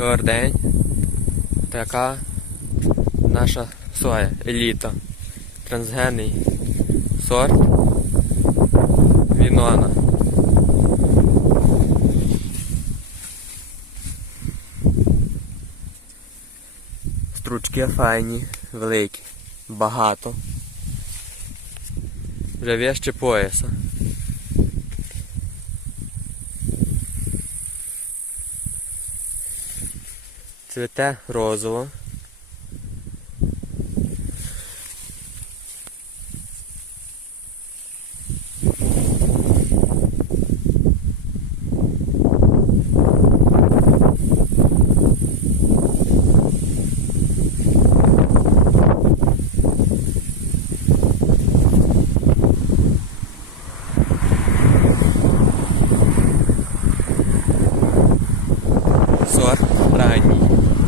Добрий. Така наша соя, еліта. Трансгенний сорт. Вінона. Стручки файні, великі, багато. Вже вище пояса. Цвіте розово. Сорт ранній.